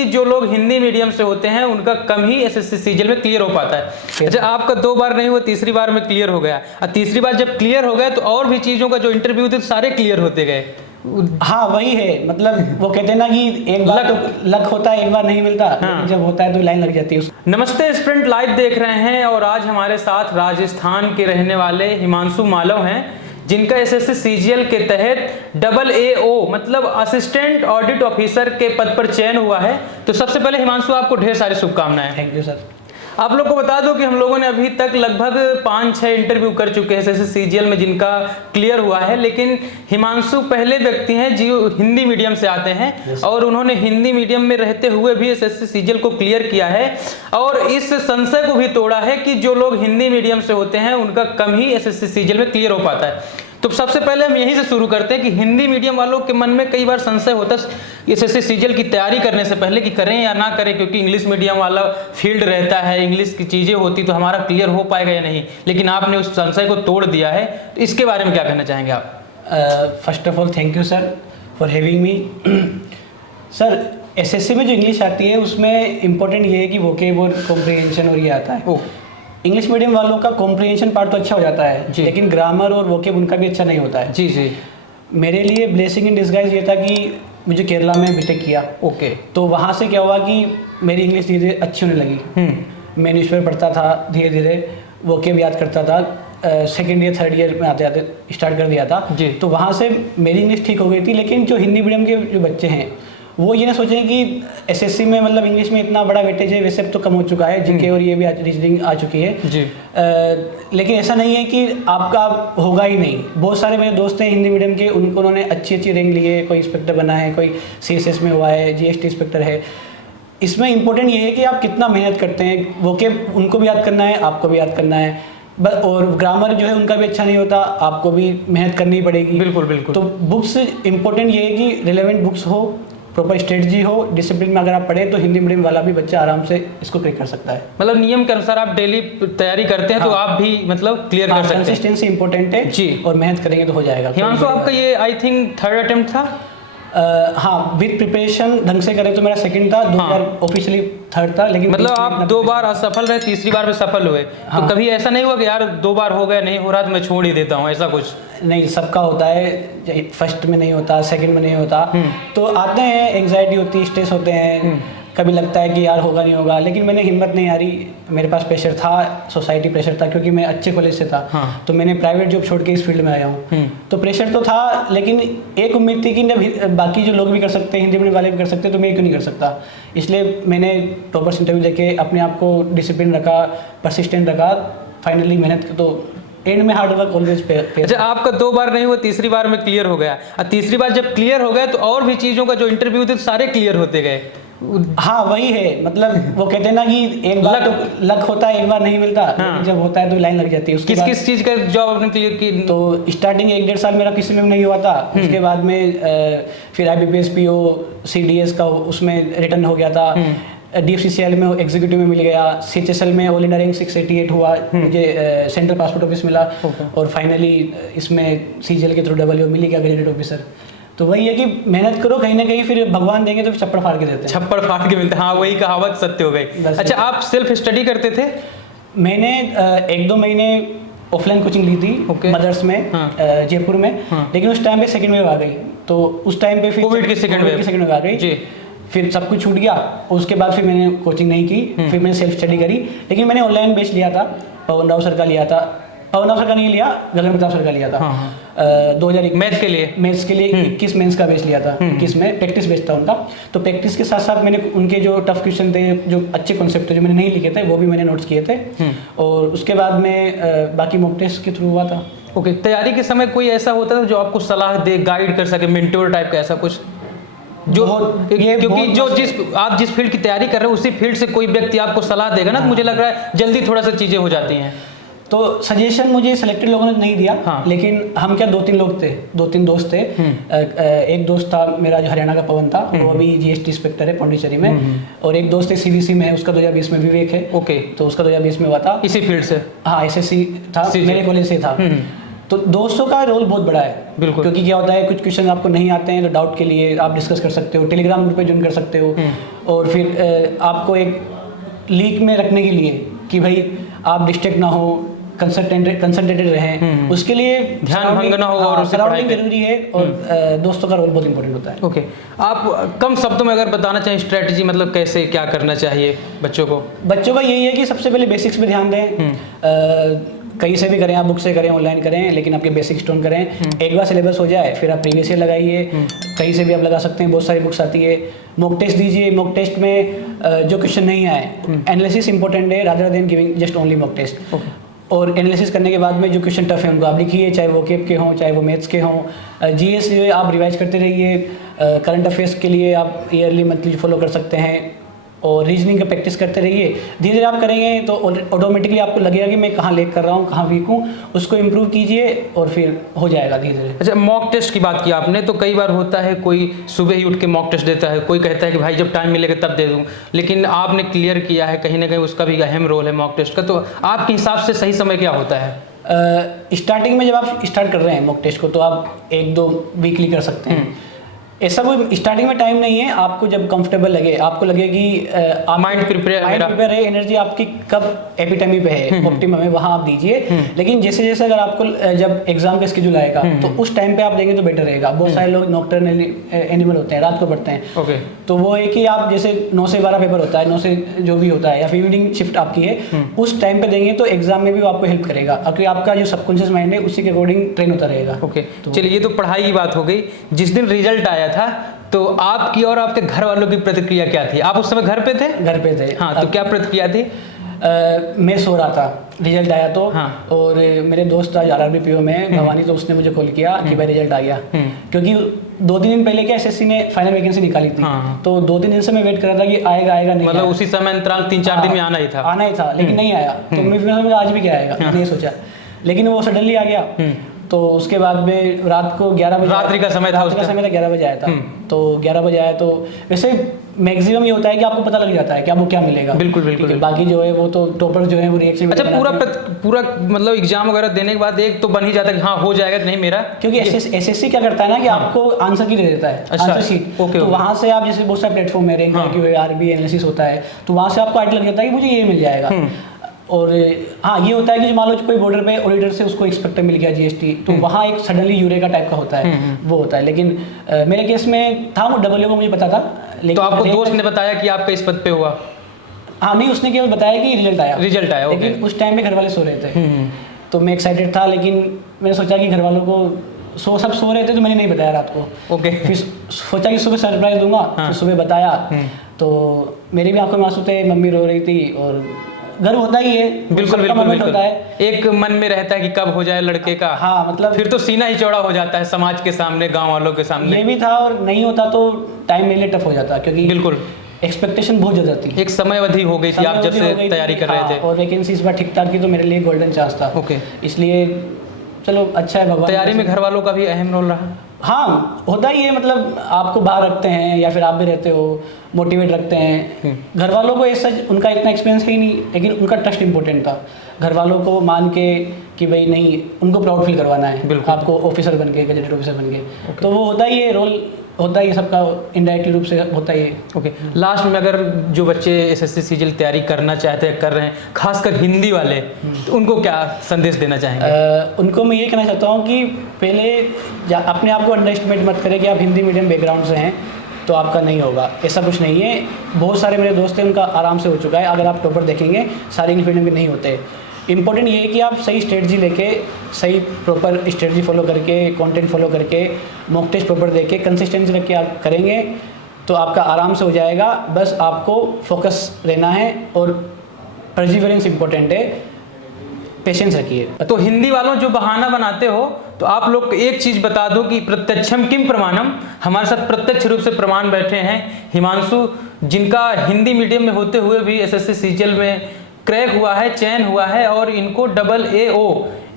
कि जो लोग हिंदी मीडियम से होते हैं उनका कम ही एसएससी सीजीएल में क्लियर हो पाता है। अच्छा, आपका 2 बार नहीं हुआ, तीसरी बार में क्लियर हो गया, और तीसरी बार जब क्लियर हो गया तो और भी चीज़ों का जो इंटरव्यू थे सारे क्लियर होते गए। हाँ वही है, मतलब वो कहते हैं ना कि एक बार तो लक होता है, एक बार नहीं मिलता। हाँ। जब होता है तो लाइन लग जाती है। नमस्ते, स्प्रिंट लाइव देख रहे हैं और आज हमारे साथ राजस्थान के रहने वाले हिमांशु मालव हैं, जिनका एसएससी सीजीएल के तहत AAO मतलब असिस्टेंट ऑडिट ऑफिसर के पद पर चयन हुआ है। तो सबसे पहले हिमांशु, आपको ढेर सारी शुभकामनाएं। Thank you sir. आप लोग को बता दो कि हम लोगों ने अभी तक लगभग 5-6 इंटरव्यू कर चुके हैं एसएससी सीजीएल में जिनका क्लियर हुआ है, लेकिन हिमांशु पहले व्यक्ति हैं जो हिंदी मीडियम से आते हैं और उन्होंने हिंदी मीडियम में रहते हुए भी एसएससी सीजीएल को क्लियर किया है और इस संशय को भी तोड़ा है कि जो लोग हिंदी मीडियम से होते हैं उनका कम ही एसएससी सीजीएल में क्लियर हो पाता है। तो सबसे पहले हम यहीं से शुरू करते हैं कि हिंदी मीडियम वालों के मन में कई बार संशय होता है एसएससी सीजीएल की तैयारी करने से पहले कि करें या ना करें, क्योंकि इंग्लिश मीडियम वाला फील्ड रहता है, इंग्लिश की चीज़ें होती तो हमारा क्लियर हो पाएगा या नहीं, लेकिन आपने उस संशय को तोड़ दिया है। तो इसके बारे में क्या कहना चाहेंगे आप? First of all thank you sir for having me. Sir SSC में जो इंग्लिश आती है उसमें इम्पोर्टेंट ये है कि वोकेब और कॉम्प्रिहेंशन और ये आता है। इंग्लिश मीडियम वालों का कॉम्प्रिहेंशन पार्ट तो अच्छा हो जाता है, लेकिन ग्रामर और वोकेब उनका भी अच्छा नहीं होता है। जी जी। मेरे लिए ब्लेसिंग इन डिस्गाइज ये था कि मुझे केरला में बीटेक किया। ओके। तो वहाँ से क्या हुआ कि मेरी इंग्लिश धीरे धीरे अच्छी होने लगी। मैं न्यूज़पेपर पढ़ता था, धीरे धीरे वोकेब याद करता था। सेकेंड ईयर थर्ड ईयर में आते आते स्टार्ट कर दिया था। तो वहाँ से मेरी इंग्लिश ठीक हो गई थी। लेकिन जो हिंदी मीडियम के जो बच्चे हैं वो ये ना सोचें कि एसएससी में मतलब इंग्लिश में इतना बड़ा वेटेज है, वैसे अब तो कम हो चुका है, जीके और ये भी रीजनिंग आ चुकी है जी। लेकिन ऐसा नहीं है कि आपका होगा ही नहीं। बहुत सारे मेरे दोस्त हैं हिंदी मीडियम के, उन्होंने अच्छी रैंक ली है, कोई इंस्पेक्टर बना है, कोई सीएसएस में हुआ है, जीएसटी इंस्पेक्टर है। इसमें इंपॉर्टेंट ये है कि आप कितना मेहनत करते हैं। वो के उनको भी याद करना है, आपको भी याद करना है, और ग्रामर जो है उनका भी अच्छा नहीं होता, आपको भी मेहनत करनी पड़ेगी। बिल्कुल बिल्कुल। तो बुक्स इंपॉर्टेंट ये है कि रिलेवेंट बुक्स हो, प्रॉपर स्ट्रेटजी हो, डिसिप्लिन में अगर आप पढ़े तो हिंदी मीडियम वाला भी बच्चा आराम से इसको क्लियर कर सकता है। मतलब नियम के अनुसार आप डेली तैयारी करते हैं। हाँ। तो आप भी मतलब क्लियर कर सकते हैं। कंसिस्टेंसी इंपॉर्टेंट है जी, और मेहनत करेंगे तो हो जाएगा। हिमांशु, आपका ये आई थिंक 3rd अटेम्प्ट था? हाँ, विद प्रिपरेशन ढंग से करें तो मेरा सेकंड था। 2 बार ऑफिशियली 3rd था, लेकिन मतलब आप 2 बार असफल रहे, तीसरी बार में सफल हुए। हाँ। तो कभी ऐसा नहीं हुआ कि यार 2 बार हो गया, नहीं हो रहा तो मैं छोड़ ही देता हूँ, ऐसा कुछ? नहीं, सबका होता है, फर्स्ट में नहीं होता, सेकंड में नहीं होता। तो आते हैं, एंग्जाइटी होती है, स्ट्रेस होते हैं, कभी लगता है कि यार होगा नहीं होगा, लेकिन मैंने हिम्मत नहीं हारी। मेरे पास प्रेशर था, सोसाइटी प्रेशर था, क्योंकि मैं अच्छे कॉलेज से था। हाँ। तो मैंने प्राइवेट जॉब छोड़ के इस फील्ड में आया हूँ। तो प्रेशर तो था, लेकिन एक उम्मीद थी कि जब बाकी जो लोग भी कर सकते हैं, हिंदी मीडियम वाले भी कर सकते हैं, तो मैं क्यों नहीं कर सकता। इसलिए मैंने प्रॉपर इंटरव्यू देके अपने आप को डिसिप्लिन रखा, परसिस्टेंट रखा, फाइनली मेहनत। तो एंड में हार्ड वर्क ऑलवेज पे। अच्छा, आपका 2 बार नहीं हुआ, तीसरी बार में क्लियर हो गया, और तीसरी बार जब क्लियर हो गया तो और भी चीज़ों का जो इंटरव्यू थे सारे क्लियर होते गए। हाँ वही है, मतलब वो कहते हैं ना कि एक बार तो लक होता है, एक बार नहीं मिलता। हाँ। जब होता है तो लाइन लग जाती है। किस चीज़ का जॉब आपने क्लियर की? तो स्टार्टिंग 1-1.5 साल मेरा किसी में नहीं हुआ था। उसके बाद में फिर IBPS PO CDS का उसमें रिटर्न हो गया था। DFCCL में एग्जीक्यूटिव में मिल गया। CHSL में ऑल इंडिया रैंक 688 हुआ, मुझे सेंट्रल पासपोर्ट ऑफिस मिला। और फाइनली इसमें CGL के थ्रू AAO मिल गया, ग्रेजुएट ऑफिसर। तो वही है कि मेहनत करो, कहीं ना कहीं फिर भगवान देंगे तो छप्पड़ फाड़ के देते हैं। छप्पड़ फाड़ के मिलते हैं, हाँ वही कहावत सत्य हो गई। अच्छा, आप सेल्फ स्टडी करते थे? मैंने 1-2 महीने ऑफलाइन कोचिंग ली थी मदर्स में। हाँ। जयपुर में। हाँ। लेकिन उस टाइम पे सेकंड वेव आ गई, तो उस टाइम पे फिर कोविड की सेकंड वेव आ गई जी। फिर सब कुछ छूट गया। उसके बाद फिर मैंने कोचिंग नहीं की, फिर मैंने सेल्फ स्टडी करी। लेकिन मैंने ऑनलाइन बेच लिया था, पवन राव सर का लिया था। पवन राव सर का नहीं लिया, गगन प्रताप सर का लिया था। हाँ। 2021 मैथ्स के लिए 21 मेंस का बेच लिया था। 21 में प्रैक्टिस बेच था उनका। तो प्रैक्टिस के साथ साथ मैंने उनके जो टफ क्वेश्चन थे, जो अच्छे कॉन्सेप्ट थे, जो मैंने नहीं लिखे थे, वो भी मैंने नोट्स किए थे। और उसके बाद में बाकी मॉक टेस्ट के थ्रू हुआ था। ओके। तैयारी के समय कोई ऐसा होता था जो आपको सलाह दे, गाइड कर सके, मेंटोर टाइप का ऐसा कुछ? जो क्योंकि जो आप जिस फील्ड की तैयारी कर रहे हो उसी फील्ड से कोई व्यक्ति आपको सलाह देगा ना, तो मुझे लग रहा है जल्दी थोड़ा सा चीज़ें हो जाती हैं। तो सजेशन मुझे सिलेक्टेड लोगों ने नहीं दिया। हाँ। लेकिन हम क्या 2-3 लोग थे, 2-3 दोस्त थे। एक दोस्त था मेरा जो हरियाणा का पवन था, वो अभी GST इंस्पेक्टर है पौंडीचेरी में। और एक दोस्त CBC में है, उसका 2020 में विवेक है। ओके। तो उसका 2020 में हुआ था, इसी फील्ड से। हाँ, SSC था, मेरे कॉलेज से था। तो दोस्तों का रोल बहुत बड़ा है, बिल्कुल, क्योंकि क्या होता है कुछ क्वेश्चन आपको नहीं आते हैं तो डाउट के लिए आप डिस्कस कर सकते हो, टेलीग्राम ग्रुप पे ज्वाइन कर सकते हो, और फिर आपको एक लीक में रखने के लिए कि भाई आप डिस्ट्रैक्ट ना हो, कंसंट्रेटेड रहें, उसके लिए ध्यान भंग ना हो और उससे पढ़ाई सराउंडिंग जरूरी है, और दोस्तों का रोल बहुत इंपॉर्टेंट होता है। ओके, आप कम शब्दों में अगर बताना चाहें स्ट्रेटजी, मतलब कैसे क्या करना चाहिए बच्चों को? बच्चों का यही है कि सबसे पहले बेसिक्स पे ध्यान दें, कहीं से भी करें, आप बुक से करें, ऑनलाइन करें, लेकिन आपके बेसिक स्टोन करें। एक बार सिलेबस हो जाए फिर आप प्रीवियस ईयर लगाइए, कहीं से भी आप लगा सकते हैं, बहुत सारी बुक्स आती है। मॉक टेस्ट दीजिए, मॉक टेस्ट में जो क्वेश्चन नहीं आए, एनालिसिस इंपॉर्टेंट है rather than giving just only mock test. और एनालिसिस करने के बाद में जो क्वेश्चन टफ है उनको आप लिखिए, चाहे वो केप के हों, चाहे वो मैथ्स के हों। जीएस जो है आप रिवाइज करते रहिए। करंट अफेयर्स के लिए आप ईयरली मंथली फॉलो कर सकते हैं, और रीजनिंग का प्रैक्टिस करते रहिए। धीरे धीरे आप करेंगे तो ऑटोमेटिकली आपको लगेगा कि मैं कहाँ लेक कर रहा हूँ, कहाँ वीक हूँ, उसको इम्प्रूव कीजिए और फिर हो जाएगा धीरे धीरे। अच्छा, मॉक टेस्ट की बात की आपने, तो कई बार होता है कोई सुबह ही उठ के मॉक टेस्ट देता है, कोई कहता है कि भाई जब टाइम मिलेगा तब दे दूँ, लेकिन आपने क्लियर किया है कहीं ना कहीं उसका भी अहम रोल है मॉक टेस्ट का, तो आपके हिसाब से सही समय क्या होता है? स्टार्टिंग में जब आप स्टार्ट कर रहे हैं मॉक टेस्ट को तो आप 1-2 वीकली कर सकते हैं। ऐसा कोई स्टार्टिंग में टाइम नहीं है, आपको जब कंफर्टेबल लगे, आपको लगे कि माइंड प्रिपेयर है, एनर्जी आपकी कब एपिटमी पे है, ऑप्टिमम है, वहाँ आप दीजिए। लेकिन जैसे जैसे अगर आपको जब एग्जाम का स्केड्यूल आएगा तो उस टाइम पे आप देंगे तो बेटर रहेगा। बहुत सारे लोग नॉकटर्नल एनिमल होते हैं, रात को पढ़ते हैं। तो वो है कि आप जैसे 9 से 12 पेपर होता है, 9 से जो भी होता है, या फिर इवनिंग शिफ्ट आपकी है, उस टाइम पे देंगे तो एग्जाम में भी वो आपको हेल्प करेगा, क्योंकि आपका जो सबकॉन्शियस माइंड है उसी के अकॉर्डिंग ट्रेन होता रहेगा। ओके, चलिए, ये तो पढ़ाई की बात हो गई। जिस दिन रिजल्ट आया था तो आपकी और आपके घर वालों की प्रतिक्रिया क्या थी? आप उस समय घर पे थे? घर पे थे। हाँ, तो क्या प्रतिक्रिया थी? मैं सो रहा था, रिजल्ट आया तो। हाँ। और मेरे दोस्त आज RRB PO में भवानी, तो उसने मुझे कॉल किया कि भाई रिजल्ट आ गया, क्योंकि 2-3 दिन पहले क्या SSC ने फाइनल वैकेंसी निकाली थी। हाँ। तो 2-3 दिन से मैं वेट कर रहा था कि आएगा नहीं, मतलब उसी समय अंतराल 3-4 दिन में आना ही था, लेकिन नहीं आया। तो मैं आज भी क्या आएगा, नहीं सोचा, लेकिन वो सडनली आ गया। तो उसके बाद में रात को 11 बजे, रात्रि का समय था, 11 बजे आया था। तो 11 बजे आया, तो वैसे मैक्सिमम ये होता है कि आपको पता लग जाता है कि आपको क्या मिलेगा। बिल्कुल। बाकी जो है वो तो टॉपर जो है वो रिएक्शन। अच्छा, पूरा मतलब एग्जाम वगैरह देने के बाद एक तो बन ही जाता है कि हाँ हो जाएगा, नहीं मेरा, क्योंकि SSC क्या करता है ना कि आपको आंसर की दे देता है, आंसर शीट। तो वहाँ से आप जैसे बहुत सारे प्लेटफॉर्म है, RRB एनालिसिस होता है, तो वहाँ से आपको आइडिया लग जाता है कि मुझे ये मिल जाएगा। और हाँ, ये होता है कि मान लो कोई बॉर्डर पे ऑडिटर से उसको इंस्पेक्टर मिल गया GST, तो वहाँ एक सडनली यूरेका टाइप का होता है, वो होता है। लेकिन मेरे केस में था वो WO को मुझे पता था। लेकिन तो आपको दोस्त ने बताया कि आपका इस पद पे हुआ? हाँ, नहीं, उसने केवल बताया कि रिजल्ट आया। लेकिन उस टाइम में घर वाले सो रहे थे, तो मैं एक्साइटेड था, लेकिन मैंने सोचा कि घर वालों को सब सो रहे थे तो मैंने नहीं बताया रात को। फिर सोचा कि सुबह सरप्राइज दूंगा, तो सुबह बताया। तो मेरी भी आंखों में आंसू थे, मम्मी रो रही थी, और गर्व होता ही है। बिल्कुल होता है, एक मन में रहता है कि कब हो जाए लड़के का। हाँ, मतलब फिर तो सीना ही चौड़ा हो जाता है समाज के सामने, गांव वालों के सामने। ये भी था, और नहीं होता तो टाइम मेरे लिए टफ हो जाता, क्योंकि बिल्कुल एक्सपेक्टेशन बहुत ज़्यादा थी। एक समय अवधि हो गई थी, आप जब से तैयारी कर रहे थे, और वैकेंसी इस बार ठीक ठाक थी, तो मेरे लिए गोल्डन चांस था। इसलिए चलो अच्छा है, भगवान। तैयारी में घर वालों का भी अहम रोल रहा? हाँ, होता ही है, मतलब आपको बाहर रखते हैं या फिर आप भी रहते हो, मोटिवेट रखते हैं। घर वालों को ऐसा उनका इतना एक्सपीरियंस है ही नहीं, लेकिन उनका ट्रस्ट इंपॉर्टेंट था। घर वालों को मान के कि भाई नहीं, उनको प्राउड फील करवाना है, आपको ऑफिसर बन के, गजेटेड ऑफिसर बन के। तो वो होता ही है, रोल होता ही सबका, इनडायरेक्टली रूप से होता ही है। लास्ट में अगर जो बच्चे SSC CGL तैयारी करना चाहते हैं, कर रहे हैं, खासकर हिंदी वाले, तो उनको क्या संदेश देना चाहेंगे? उनको मैं ये कहना चाहता हूँ कि पहले अपने आप को अंडर एस्टिमेट मत करें कि आप हिंदी मीडियम बैकग्राउंड से हैं तो आपका नहीं होगा, ऐसा कुछ नहीं है। बहुत सारे मेरे दोस्त हैं, उनका आराम से हो चुका है। अगर आप टॉपर देखेंगे, सारे इंग्लिश मीडियम के नहीं होते। इंपॉर्टेंट ये है कि आप सही स्ट्रेटजी लेके, सही प्रॉपर स्ट्रेटजी फॉलो करके, कंटेंट फॉलो करके, मॉक टेस्ट प्रॉपर देके, कंसिस्टेंसी रख के आप करेंगे तो आपका आराम से हो जाएगा। बस आपको फोकस रहना है, और परसिवरेंस इंपॉर्टेंट है, पेशेंस रखिए। तो हिंदी वालों जो बहाना बनाते हो, तो आप लोग एक चीज़ बता दो कि प्रत्यक्षम किम प्रमाणम। हमारे साथ प्रत्यक्ष रूप से प्रमाण बैठे हैं हिमांशु, जिनका हिंदी मीडियम में होते हुए भी SSC CGL में क्रैक हुआ है, चयन हुआ है, और इनको AAO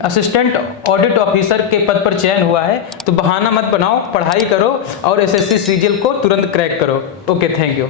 असिस्टेंट ऑडिट ऑफिसर के पद पर चयन हुआ है। तो बहाना मत बनाओ, पढ़ाई करो और SSC CGL को तुरंत क्रैक करो। Okay, thank you.